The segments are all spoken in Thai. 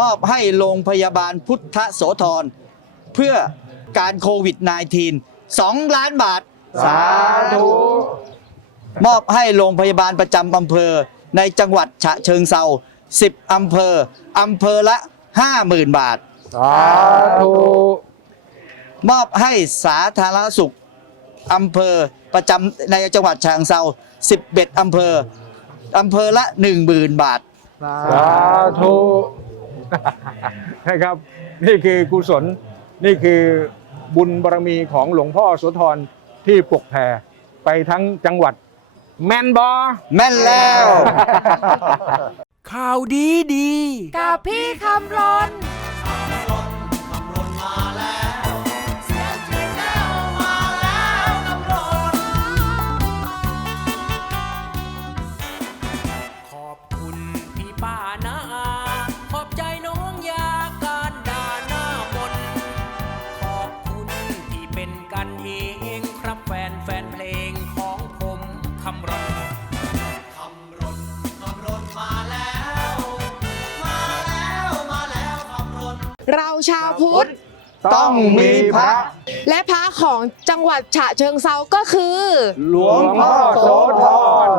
มอบให้โรงพยาบาลพุทธโสธรเพื่อการโควิด -19 2 ล้านบาท สาธุ มอบให้โรงพยาบาลประจำอำเภอในจังหวัดฉะเชิงเซา10 อำเภอ อำเภอละ 50,000 บาท สาธุ มอบให้สาธารณสุขอำเภอประจำในจังหวัดฉะเชิงเซา11 อำเภอ อำเภอละ 10,000 บาท สาธุ นะครับ นี่คือกุศลนี่คือบุญบารมีของหลวงพ่อโสธรที่ปกแผ่ไปทั้งจังหวัด แมนบอแม่นแล้ว ข่าวดีดี กับพี่คำรน เราชาวพุทธต้องมีพระ และพระของจังหวัดฉะเชิงเซาก็คือ หลวงพ่อโสธร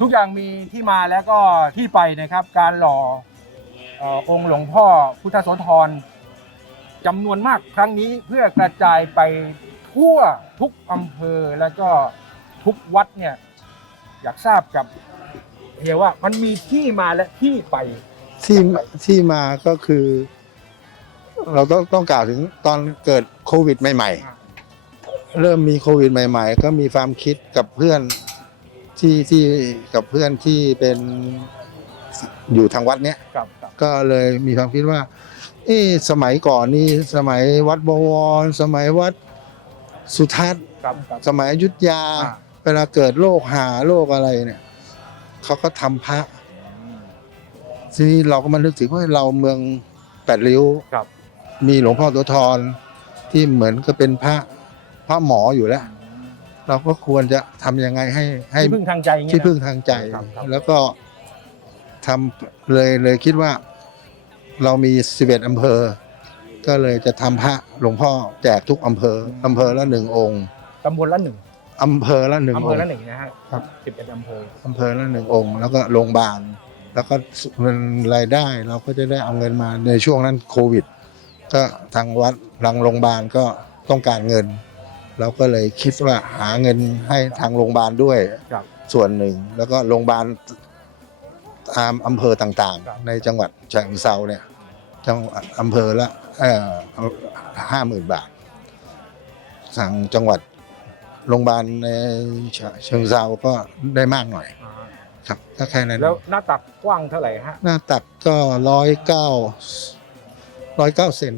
ทุกอย่างมีที่มาแล้วก็ที่ไปนะครับ การหล่อเอ่อองค์หลวงพ่อพุทธโสธรจำนวนมากครั้งนี้เพื่อกระจายไปทั่วทุกอำเภอแล้วก็ทุกวัดเนี่ยอยากทราบกับเฮียว่ามันมีที่มาและที่ไป ที่ที่มาก็คือ เราต้องต้องกล่าวถึงตอนเกิดโควิดใหม่ ๆ เริ่มมีโควิดใหม่ ๆ ก็มีความคิดกับเพื่อนที่ที่กับเพื่อนที่เป็นอยู่ทางวัดเนี้ยกับกับก็เลยมีความคิดว่า เอ๊ะสมัยก่อนนี่สมัยวัดบวร สมัยวัดสุทัศน์กับกับ สมัยอยุทธยา อ่า เวลาเกิดโรคหาโรคอะไรเนี่ยเขาก็ทำพระ ทีนี้เราก็มานึกถึงว่าเราเมืองแปดริ้ว ครับ มีหลวงพ่อโสธรที่เหมือนก็เป็นพระพระหมออยู่แล้ว เราก็ควรจะทำยังไงให้ให้ ที่พึ่งทางใจอย่างเงี้ยที่นะ พึ่งทางใจ ครับครับ แล้วก็ทำเลยเลยคิดว่า เรามีสิบเอ็ดอำเภอ ก็เลยจะทำพระหลวงพ่อแจกทุกอำเภออำเภอละหนึ่งองค์ตำบลละหนึ่งอำเภอละหนึ่งอำอเภองค์ ละหนึ่งนะฮะครับ สิบเอ็ดอำเภอ อำเภอละหนึ่งองค์ แล้วก็โรงพยาบาลแล้วก็เงินรายได้เราก็จะได้เอาเงินมาในช่วงนั้นโควิด ก็ทางวัดทางโรงพยาบาลก็ต้องการเงิน เราก็เลยคิดว่าหาเงินให้ทางโรงพยาบาลด้วยครับ ส่ส่วนหนึ่ง แล้วก็โรงพยาบาลตามอำเภอต่างครับ ๆ ในจังหวัดฉะเชิงเซาเนี่ยจังหวัดอำเภอละห้าหมื่นบาททางจังหวัดโรงพยาบาลในฉะเชิงเซาก็ได้มากหน่อยอ่าครับก็แค่นั้นแล้วหน้าตักกว้างเท่าไหร่ฮะหน้าตักก็ร้อยเก้า ร้อยเก้าเซน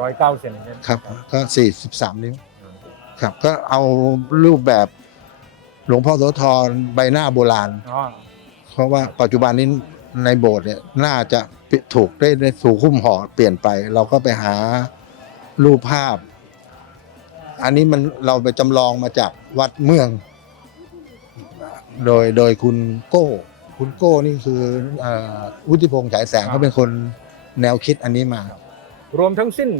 ร้อยเก้าเซนเนี่ยครับก็สี่สิบสามนิ้วครับก็เอารูปแบบหลวงพ่อโสธรใบหน้าโบราณ อ๋อเพราะว่าปัจจุบันนี้ในโบสถ์เนี่ยน่าจะถูกได้ได้ถูกหุ้มห่อเปลี่ยนไป เราก็ไปหารูปภาพ อันนี้มันเราไปจำลองมาจากวัดเมือง โดยโดยคุณโก้ คุณโก้นี่คือเอ่อวุฒิพงษ์ฉายแสงเขาเป็นคน แนวคิดอันนี้มา รวมทั้งสิ้น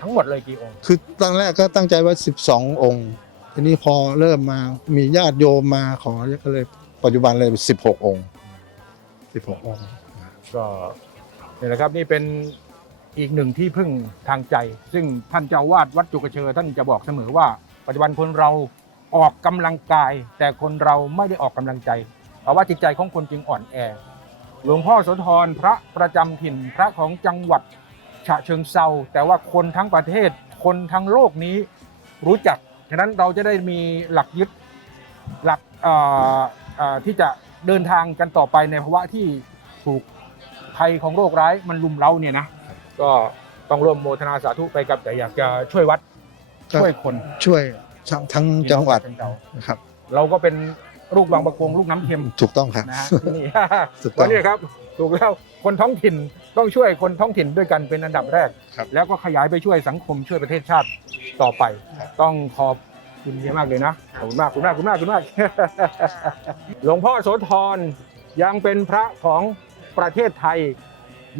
ทั้งหมดเลยกี่องค์ คือตอนแรกก็ตั้งใจว่า 12 องค์ทีนี้พอเริ่มมามีญาติโยมมาขอก็เลยปัจจุบันเลย 16 องค์ 16 องค์ ก็นี่แหละครับนี่เป็นอีกหนึ่งที่พึ่งทางใจ ซึ่งท่านเจ้าวาดวัดจุกเชอท่านจะบอกเสมอว่า ปัจจุบันคนเราออกกำลังกาย แต่คนเราไม่ได้ออกกำลังใจ เพราะว่าจิตใจของคนจึงอ่อนแอ หลวงพ่อโสธรพระประจำถิ่นพระของจังหวัดฉะเชิงเซาแต่ว่าคนทั้งประเทศคนทั้งโลกนี้รู้จักฉะนั้นเราจะได้มีหลักยึดหลักเอ่อเอ่อที่จะเดินทางกันต่อไปในภาวะที่ถูกภัยของโรคร้ายมันลุมเร้าเนี่ยนะก็ต้องร่วมโมทนาสาธุไปกับแต่อยากจะช่วยวัดก็ช่วยคนช่วยทั้งทั้งจังหวัดเป็นเรานะครับ เราก็เป็น ลูกบางประกงลูกน้ำเค็มถูกต้องครับ นะฮะที่นี่ ถูกต้วัอนงนี้ครับถูกแล้วคนท้องถิ่นต้องช่วยคนท้องถิ่นด้วยกันเป็นอันดับแรก ครับแล้วก็ขยายไปช่วยสังคมช่วยประเทศชาติต่อไปต้องขอบคุณเยอะมากเลยนะขอบคุณมากขอบคุณมากขอบคุณมากขอบคุณมาก หลวงพ่อโสธรยังเป็นพระของประเทศไทย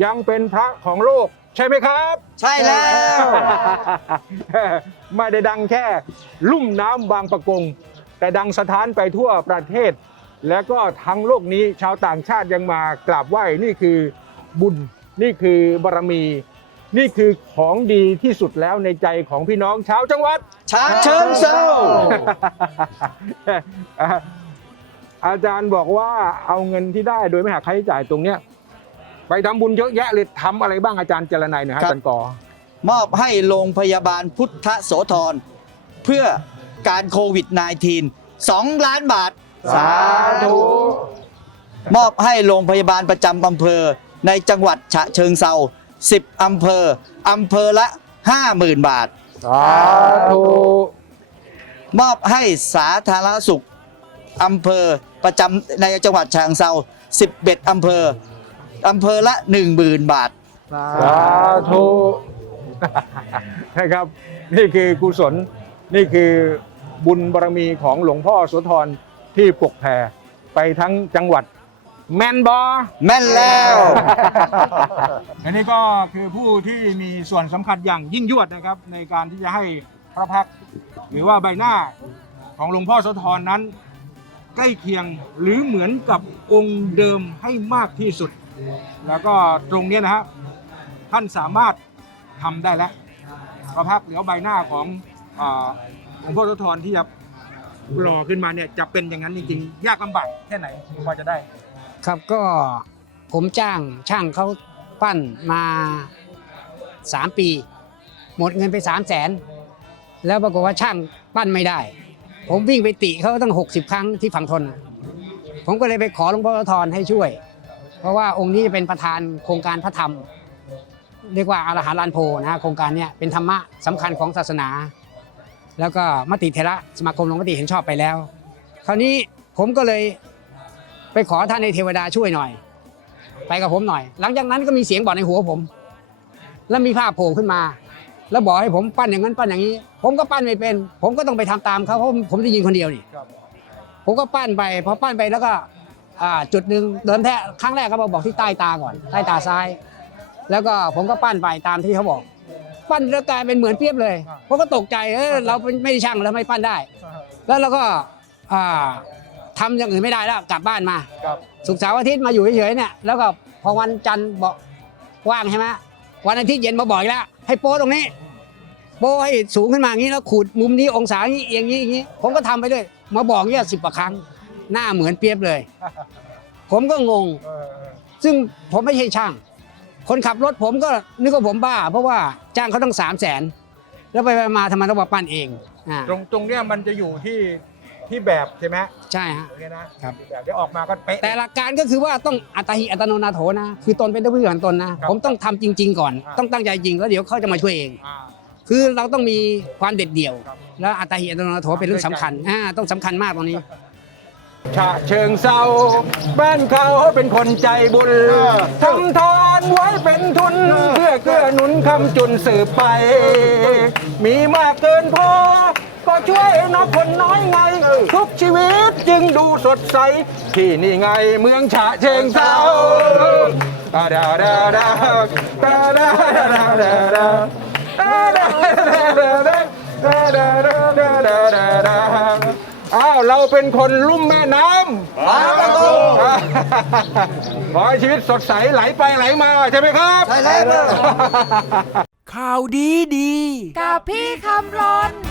ยังเป็นพระของโลกใช่ไหมครับ ใช่แล้ว ไม่ได้ดังแค่ ลุ่มน้ำบางประกง แต่ดังสถานไปทั่วประเทศ และก็ทั้งโลกนี้ชาวต่างชาติยังมากราบไหว้นี่คือบุญนี่คือบารมี นี่คือของดีที่สุดแล้วในใจของพี่น้องชาวจังหวัดฉะเชิงเซาอาจารย์บอกว่าเอาเงินที่ได้โดยไม่หักค่าใช้จ่ายตรงเนี้ยไปทำบุญเยอะแยะเลยทำอะไรบ้างอาจารย์เจรนายหน่อยฮะครับอาจารย์กอมอบให้โรงพยาบาลพุทธโสธรเพื่อ การโควิด -19 2 ล้านบาท สาธุ มอบให้โรงพยาบาลประจำอำเภอในจังหวัดฉะเชิงเซา10 อำเภอ อำเภอละ 50,000 บาท สาธุ มอบให้สาธารณสุข อำเภอประจำในจังหวัดฉะเชิงเซา11 อำเภอ อำเภอละ 10,000 บาท สาธุ นะครับ นี่คือกุศล นี่คือบุญบารมีของหลวงพ่อโสธรที่ปกแผ่ไปทั้งจังหวัดแมนบอแม่นแล้ว อันนี้ก็คือผู้ที่มีส่วนสำคัญอย่างยิ่งยวดนะครับ ในการที่จะให้พระพักตร์หรือว่าใบหน้าของหลวงพ่อโสธรนั้น ใกล้เคียงหรือเหมือนกับองค์เดิมให้มากที่สุด แล้วก็ตรงเนี้ยนะฮะท่านสามารถทำได้แล้วพระพักตร์หรือใบหน้าของ อาหลวงพ่อโสธรที่จะหล่อขึ้นมาเนี่ยจะเป็นอย่างนั้นจริงๆ ยากลำบากแค่ไหนกว่าจะได้ ครับก็ผมจ้างช่างเขาปั้นมาสามปี หมดเงินไปสามแสนแล้วปรากฏว่าช่างปั้นไม่ได้ ผมวิ่งไปติเขาตั้ง 60 ครั้งที่ฝั่งทน ผมก็เลยไปขอหลวงพ่อทรให้ช่วย เพราะว่าองค์นี้จะเป็นประธานโครงการพระธรรม เรียกว่าอารหันต์ลานโพนะฮะโครงการเนี้ยเป็นธรรมะสำคัญของศาสนา แล้วก็มติเทระสมาคมลงมติเห็นชอบไปแล้ว คราวนี้ผมก็เลยไปขอท่านในเทวดาช่วยหน่อย ไปกับผมหน่อย หลังจากนั้นก็มีเสียงบอกในหัวผม แล้วมีภาพโผล่ขึ้นมา แล้วบอกให้ผมปั้นอย่างนั้นปั้นอย่างนี้ ผมก็ปั้นไม่เป็น ผมก็ต้องไปทำตามเขาเพราะผมจะยิงคนเดียวนี่ผมก็ปั้นไปพอปั้นไปแล้วก็จุดหนึ่งเดิมแท้ครั้งแรกเขาบอกที่ใต้ตาก่อน ใต้ตาซ้าย แล้วก็ผมก็ปั้นไปตามที่เขาบอก ปั้นแล้วกลายเป็นเหมือนเปรียบเลยผมก็ตกใจเออเราเป็นไม่ได้ช่างแล้วไม่ปั้นได้ แล้วเราก็อ่าทำอย่างอื่นไม่ได้แล้วกลับบ้านมาครับสุกร์เสาร์อาทิตย์มาอยู่เฉยๆเนี่ยแล้วก็พอวันจันทร์บอกว่างใช่ไหมวันอาทิตย์เย็นมาบอกอีกแล้ว ให้โป้ตรงนี้ โป้ให้สูงขึ้นมาอย่างนี้แล้วขูดมุมนี้องศาอย่างนี้เอียงอย่างนี้อย่างนี้ ผมก็ทำไปด้วย มาบอกเนี่ยสิบกว่าครั้ง หน้าเหมือนเปรียบเลย ผมก็งง ซึ่งผมไม่ใช่ช่าง คนขับรถผมก็นึกว่าผมบ้า เพราะว่าจ้างเขาต้องสามแสนแล้วไปๆมาทำไมต้องมาปั้นเองอ่าตรงตรงเนี้ยมันจะอยู่ที่ที่แบบใช่ไหมใช่ฮะตรงเนี้ยนะครับ ที่แบบเดี๋ยวออกมาก็เป๊ะ แต่หลักการก็คือว่าต้องอัตหิอัตโนนาโถนะ คือตนเป็นตัวผู้ของตนนะ ครับผมต้องทำจริง ๆ ก่อนอ่าต้องตั้งใจจริงแล้วเดี๋ยวเขาจะมาช่วยเอง อ่าคือเราต้องมีความเด็ดเดี่ยว ครับ แล้วอัตหิอัตโนนาโถเป็นเรื่องสำคัญอ่าต้องสำคัญมากตรงนี้ ฉะเชิงเศร้าบ้านเขาเป็นคนใจบุญทำทานไว้เป็นทุน เพื่อเกื้อหนุนคำจุนสืบไป มีมากเกินพอ ก็ช่วยนะคนน้อยไง ทุกชีวิตจึงดูสดใส ที่นี่ไงเมืองฉะเชิงเศร้าดาดาดาดาดาดาดาดาดาดาดาอ้าว เราเป็นคนลุ่มแม่น้ำขอให้ชีวิตสดใสไหลไปไหลมาใช่ไหมครับใช่แล้วข่าวดีดี กับพี่คำรนขอบคุณพี่ป้าน